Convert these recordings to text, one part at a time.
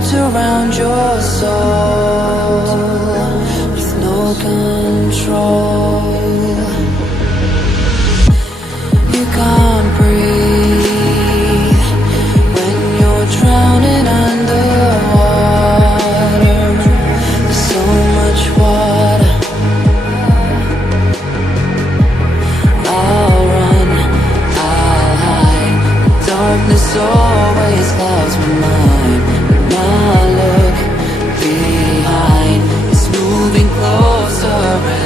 wrapped around your soul with no control. You can't breathe when you're drowning underwater. There's so much water. I'll run, I'll hide. Darkness always clouds my mind. When I look behind, it's moving closer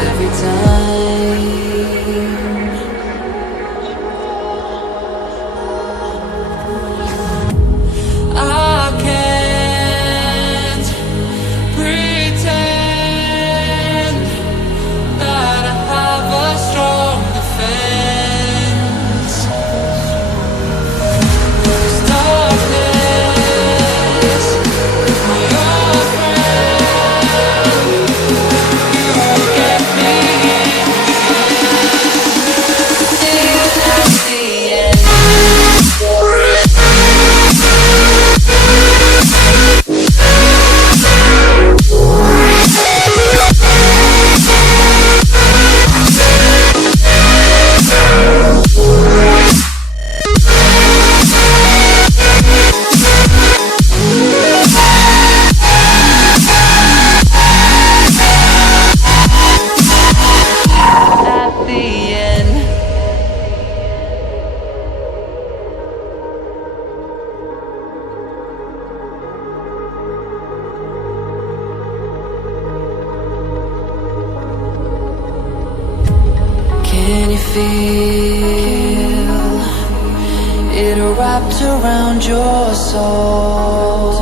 every time. I can't pretend that I have a strong defense. There's darkness, my old friend. You get me in at the end. At the end. Can you feel it wrapped around your soul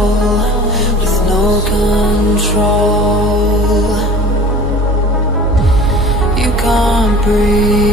with no control? You can't breathe